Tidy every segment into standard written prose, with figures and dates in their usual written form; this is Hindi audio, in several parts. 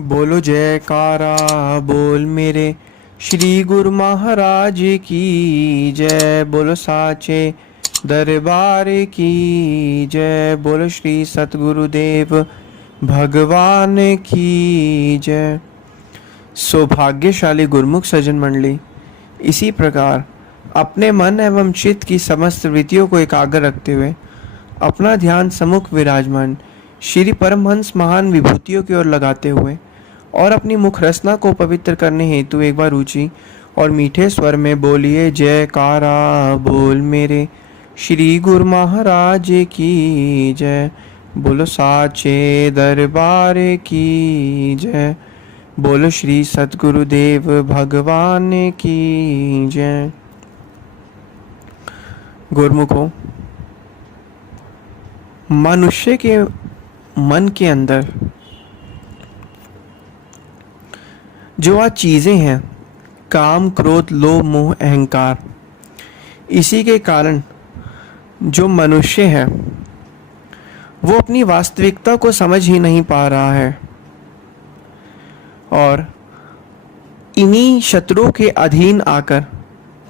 बोलो जयकारा बोल मेरे श्री गुरु महाराज की जय। बोलो साचे दरबार की जय। बोलो श्री सतगुरुदेव भगवान की जय। सौभाग्यशाली गुरुमुख सज्जन मंडली, इसी प्रकार अपने मन एवं चित्त की समस्त वृत्तियों को एकाग्र रखते हुए अपना ध्यान सम्मुख विराजमान श्री परमहंस महान विभूतियों की ओर लगाते हुए और अपनी मुख रचना को पवित्र करने हेतु एक बार ऊंची और मीठे स्वर में बोलिए जयकारा बोल मेरे श्री गुरु महाराज की जय। बोलो साचे दरबार की जय। बोलो श्री सतगुरुदेव भगवान की जय। गुरुमुखों, मनुष्य के मन के अंदर जो आज चीज़ें हैं, काम क्रोध लोभ मोह अहंकार, इसी के कारण जो मनुष्य है वो अपनी वास्तविकता को समझ ही नहीं पा रहा है और इन्हीं शत्रुओं के अधीन आकर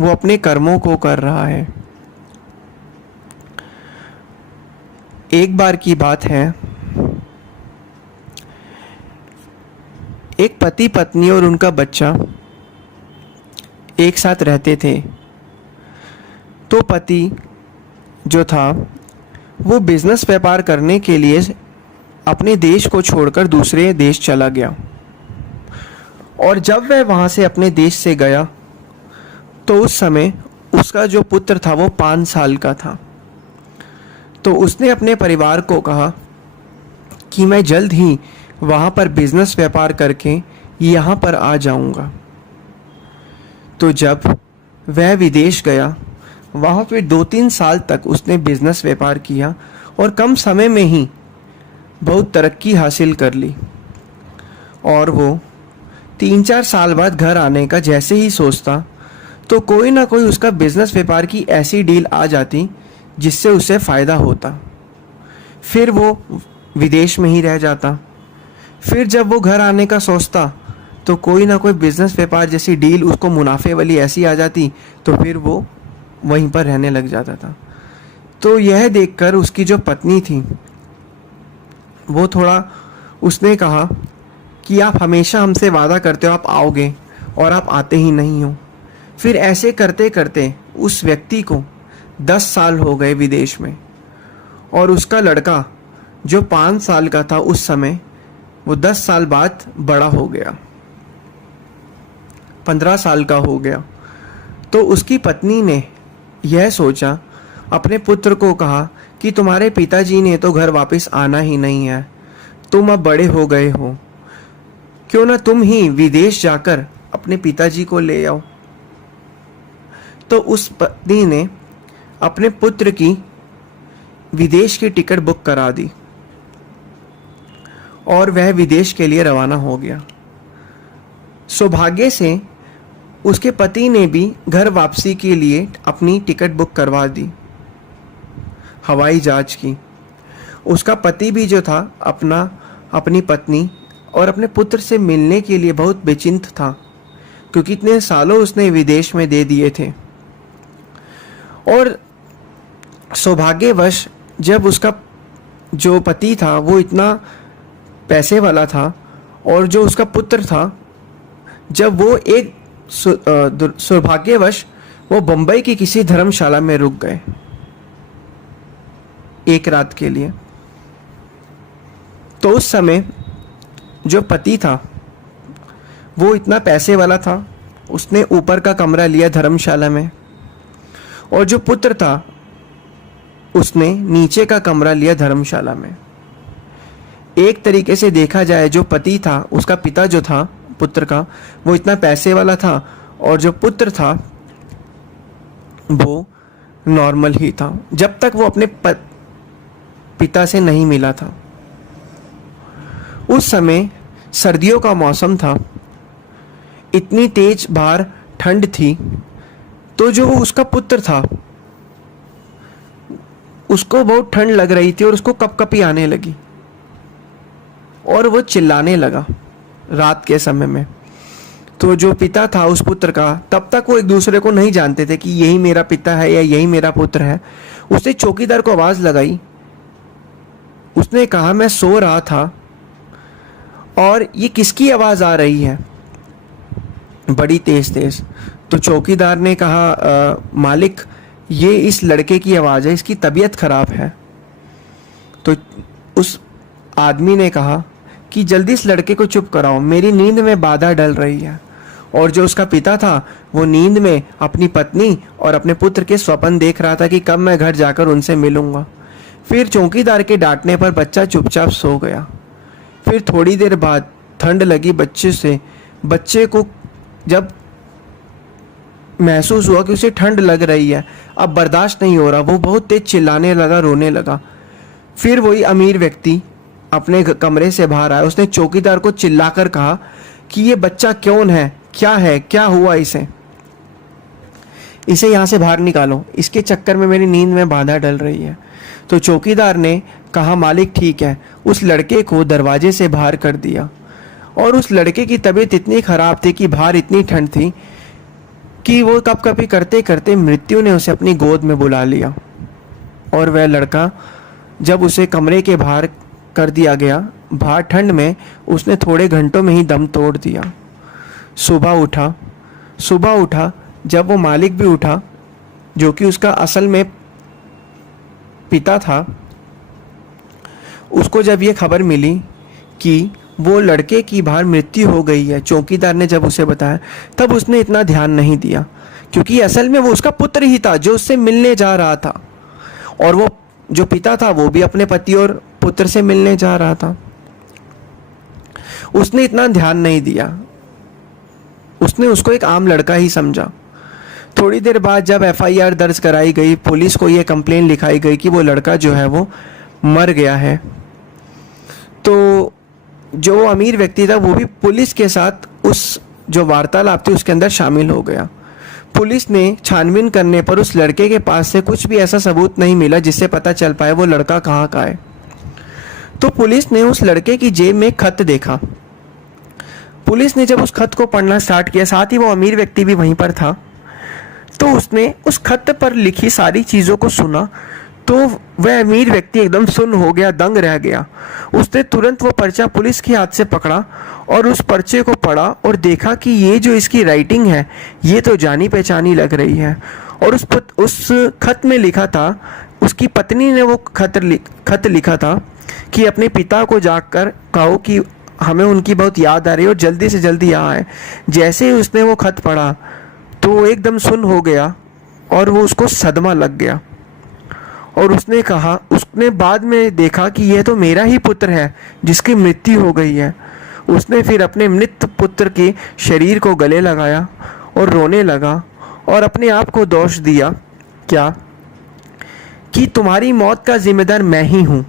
वो अपने कर्मों को कर रहा है। एक बार की बात है, एक पति पत्नी और उनका बच्चा एक साथ रहते थे। तो पति जो था वो बिजनेस व्यापार करने के लिए अपने देश को छोड़कर दूसरे देश चला गया और जब वह वहाँ से अपने देश से गया तो उस समय उसका जो पुत्र था वो 5 साल का था। तो उसने अपने परिवार को कहा कि मैं जल्द ही वहाँ पर बिजनेस व्यापार करके यहाँ पर आ जाऊँगा। तो जब वह विदेश गया, वहाँ पे 2-3 साल तक उसने बिजनेस व्यापार किया और कम समय में ही बहुत तरक्की हासिल कर ली। और वो 3-4 साल बाद घर आने का जैसे ही सोचता तो कोई ना कोई उसका बिजनेस व्यापार की ऐसी डील आ जाती जिससे उसे फ़ायदा होता। फिर वो विदेश में ही रह जाता। फिर जब वो घर आने का सोचता तो कोई ना कोई बिजनेस व्यापार जैसी डील उसको मुनाफे वाली ऐसी आ जाती तो फिर वो वहीं पर रहने लग जाता था। तो यह देखकर उसकी जो पत्नी थी वो थोड़ा, उसने कहा कि आप हमेशा हमसे वादा करते हो आप आओगे और आप आते ही नहीं हो। फिर ऐसे करते करते उस व्यक्ति को 10 साल हो गए विदेश में और उसका लड़का जो 5 साल का था उस समय, वो 10 साल बाद बड़ा हो गया, 15 साल का हो गया। तो उसकी पत्नी ने यह सोचा, अपने पुत्र को कहा कि तुम्हारे पिताजी ने तो घर वापस आना ही नहीं है, तुम अब बड़े हो गए हो, क्यों ना तुम ही विदेश जाकर अपने पिताजी को ले आओ। तो उस पत्नी ने अपने पुत्र की विदेश की टिकट बुक करा दी और वह विदेश के लिए रवाना हो गया। सौभाग्य से उसके पति ने भी घर वापसी के लिए अपनी टिकट बुक करवा दी, हवाई जहाज की। उसका पति भी जो था अपनी पत्नी और अपने पुत्र से मिलने के लिए बहुत बेचिंत था, क्योंकि इतने सालों उसने विदेश में दे दिए थे। और सौभाग्यवश जब उसका जो पति था वो इतना पैसे वाला था और जो उसका पुत्र था, जब वो एक सौभाग्यवश वो बम्बई की किसी धर्मशाला में रुक गए एक रात के लिए। तो उस समय जो पति था वो इतना पैसे वाला था, उसने ऊपर का कमरा लिया धर्मशाला में, और जो पुत्र था उसने नीचे का कमरा लिया धर्मशाला में। एक तरीके से देखा जाए, जो पति था, उसका पिता जो था पुत्र का, वो इतना पैसे वाला था और जो पुत्र था वो नॉर्मल ही था, जब तक वो अपने पिता से नहीं मिला था। उस समय सर्दियों का मौसम था, इतनी तेज बाहर ठंड थी। तो जो उसका पुत्र था उसको बहुत ठंड लग रही थी और उसको कपकपी आने लगी और वो चिल्लाने लगा, रात के समय में। तो जो पिता था उस पुत्र का, तब तक वो एक दूसरे को नहीं जानते थे कि यही मेरा पिता है या यही मेरा पुत्र है। उसने चौकीदार को आवाज़ लगाई। उसने कहा, मैं सो रहा था और ये किसकी आवाज़ आ रही है बड़ी तेज तेज। तो चौकीदार ने कहा, मालिक ये इस लड़के की आवाज़ है, इसकी तबीयत खराब है। तो उस आदमी ने कहा कि जल्दी इस लड़के को चुप कराओ, मेरी नींद में बाधा डल रही है। और जो उसका पिता था वो नींद में अपनी पत्नी और अपने पुत्र के स्वप्न देख रहा था कि कब मैं घर जाकर उनसे मिलूंगा। फिर चौकीदार के डांटने पर बच्चा चुपचाप सो गया। फिर थोड़ी देर बाद ठंड लगी बच्चे को जब महसूस हुआ कि उसे ठंड लग रही है, अब बर्दाश्त नहीं हो रहा, वो बहुत तेज चिल्लाने लगा, रोने लगा। फिर वही अमीर व्यक्ति अपने कमरे से बाहर आया। उसने चौकीदार को चिल्लाकर कहा कि ये बच्चा कौन है, क्या हुआ इसे यहाँ से बाहर निकालो, इसके चक्कर में मेरी नींद में बाधा डल रही है। तो चौकीदार ने कहा, मालिक ठीक है। उस लड़के को दरवाजे से बाहर कर दिया और उस लड़के की तबीयत इतनी ख़राब थी कि बाहर इतनी ठंड थी कि वो कभी करते करते मृत्यु ने उसे अपनी गोद में बुला लिया। और वह लड़का जब उसे कमरे के बाहर कर दिया गया, बाहर ठंड में, उसने थोड़े घंटों में ही दम तोड़ दिया। सुबह उठा जब वो मालिक भी उठा, जो कि उसका असल में पिता था, उसको जब ये खबर मिली कि वो लड़के की बाहर मृत्यु हो गई है, चौकीदार ने जब उसे बताया, तब उसने इतना ध्यान नहीं दिया क्योंकि असल में वो उसका पुत्र ही था जो उससे मिलने जा रहा था। और वो जो पिता था वो भी अपने पति और पुत्र से मिलने जा रहा था। उसने इतना ध्यान नहीं दिया, उसने उसको एक आम लड़का ही समझा। थोड़ी देर बाद जब एफआईआर दर्ज कराई गई, पुलिस को ये कंप्लेन लिखाई गई कि वो लड़का जो है वो मर गया है, तो जो अमीर व्यक्ति था वो भी पुलिस के साथ उस जो वार्तालाप थी उसके अंदर शामिल हो गया। पुलिस ने छानबीन करने पर उस लड़के के पास से कुछ भी ऐसा सबूत नहीं मिला जिससे पता चल पाए वो लड़का कहाँ का है। तो पुलिस ने उस लड़के की जेब में खत देखा। पुलिस ने जब उस खत को पढ़ना स्टार्ट किया, साथ ही वो अमीर व्यक्ति भी वहीं पर था, तो उसने उस खत पर लिखी सारी चीज़ों को सुना। तो वह अमीर व्यक्ति एकदम सुन्न हो गया, दंग रह गया। उसने तुरंत वो पर्चा पुलिस के हाथ से पकड़ा और उस पर्चे को पढ़ा और देखा कि ये जो इसकी राइटिंग है ये तो जानी पहचानी लग रही है। और उस खत में लिखा था, उसकी पत्नी ने वो खत लिखा था कि अपने पिता को जाकर कहो कि हमें उनकी बहुत याद आ रही है और जल्दी से जल्दी यहाँ आए। जैसे ही उसने वो खत पढ़ा तो वो एकदम सुन्न हो गया और वो उसको सदमा लग गया। और उसने बाद में देखा कि यह तो मेरा ही पुत्र है जिसकी मृत्यु हो गई है। उसने फिर अपने मृत पुत्र के शरीर को गले लगाया और रोने लगा और अपने आप को दोष दिया क्या कि तुम्हारी मौत का जिम्मेदार मैं ही हूँ,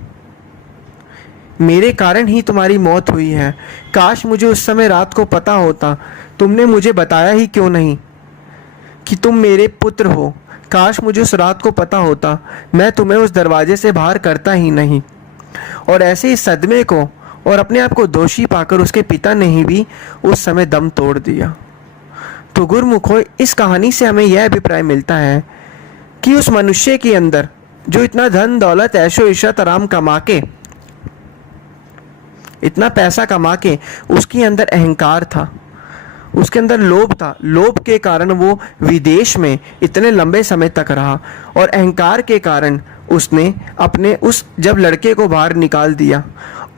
मेरे कारण ही तुम्हारी मौत हुई है। काश मुझे उस समय रात को पता होता, तुमने मुझे बताया ही क्यों नहीं कि तुम मेरे पुत्र हो। काश मुझे उस रात को पता होता, मैं तुम्हें उस दरवाजे से बाहर करता ही नहीं। और ऐसे ही सदमे को और अपने आप को दोषी पाकर उसके पिता ने ही भी उस समय दम तोड़ दिया। तो गुरुमुखो, इस कहानी से हमें यह अभिप्राय मिलता है कि उस मनुष्य के अंदर जो इतना धन दौलत ऐशो इशरत आराम कमा के, इतना पैसा कमा के, उसके अंदर अहंकार था, उसके अंदर लोभ था। लोभ के कारण वो विदेश में इतने लंबे समय तक रहा और अहंकार के कारण उसने अपने जब लड़के को बाहर निकाल दिया।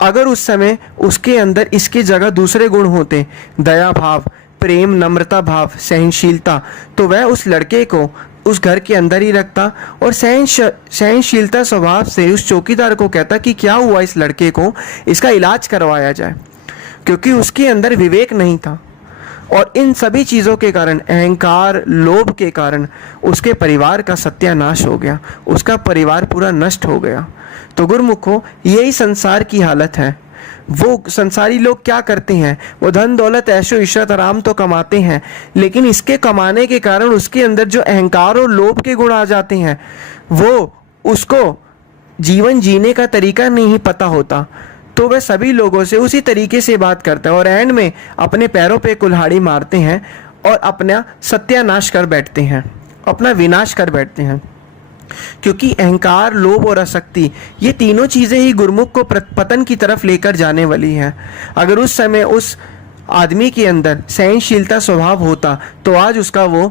अगर उस समय उसके अंदर इसके जगह दूसरे गुण होते, दया भाव, प्रेम, नम्रता भाव, सहनशीलता, तो वह उस लड़के को उस घर के अंदर ही रखता और सहनशीलता स्वभाव से उस चौकीदार को कहता कि क्या हुआ इस लड़के को, इसका इलाज करवाया जाए, क्योंकि उसके अंदर विवेक नहीं था। और इन सभी चीज़ों के कारण, अहंकार, लोभ के कारण उसके परिवार का सत्यानाश हो गया, उसका परिवार पूरा नष्ट हो गया। तो गुरुमुखो, यही संसार की हालत है। वो संसारी लोग क्या करते हैं, वो धन दौलत ऐशो इशरत आराम तो कमाते हैं, लेकिन इसके कमाने के कारण उसके अंदर जो अहंकार और लोभ के गुण आ जाते हैं, वो उसको जीवन जीने का तरीका नहीं पता होता। तो वह सभी लोगों से उसी तरीके से बात करता है और एंड में अपने पैरों पे कुल्हाड़ी मारते हैं और अपना सत्यानाश कर बैठते हैं, अपना विनाश कर बैठते हैं। क्योंकि अहंकार, लोभ और आसक्ति, ये तीनों चीजें ही गुरुमुख को पतन की तरफ लेकर जाने वाली हैं। अगर उस समय उस आदमी के अंदर सहनशीलता स्वभाव होता तो आज उसका वो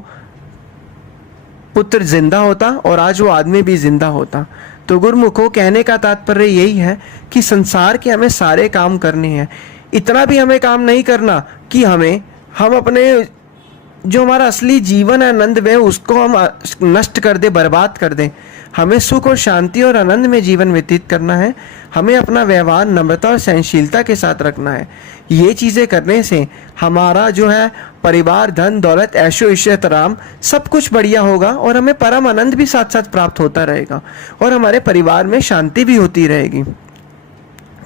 पुत्र जिंदा होता और आज वो आदमी भी जिंदा होता। तो गुरुमुखों, कहने का तात्पर्य यही है कि संसार के हमें सारे काम करने हैं। इतना भी हमें काम नहीं करना कि हम अपने जो हमारा असली जीवन है, आनंद में, उसको हम नष्ट कर दे, बर्बाद कर दें। हमें सुख और शांति और आनंद में जीवन व्यतीत करना है। हमें अपना व्यवहार नम्रता और सहनशीलता के साथ रखना है। ये चीज़ें करने से हमारा जो है परिवार, धन दौलत, ऐशो इश्रत आराम सब कुछ बढ़िया होगा और हमें परम आनंद भी साथ साथ प्राप्त होता रहेगा और हमारे परिवार में शांति भी होती रहेगी।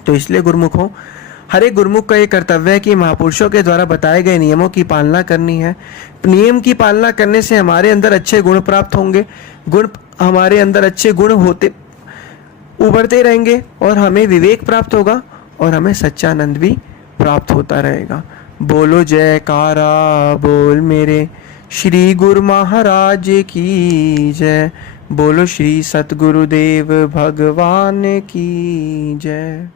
तो इसलिए गुरुमुखों, हर एक गुरुमुख का ये कर्तव्य है कि महापुरुषों के द्वारा बताए गए नियमों की पालना करनी है। नियम की पालना करने से हमारे अंदर अच्छे गुण प्राप्त होंगे, हमारे अंदर अच्छे गुण होते उभरते रहेंगे और हमें विवेक प्राप्त होगा और हमें सच्चा आनंद भी प्राप्त होता रहेगा। बोलो जयकारा बोल मेरे श्री गुरु महाराज की जय। बोलो श्री सतगुरुदेव भगवान की जय।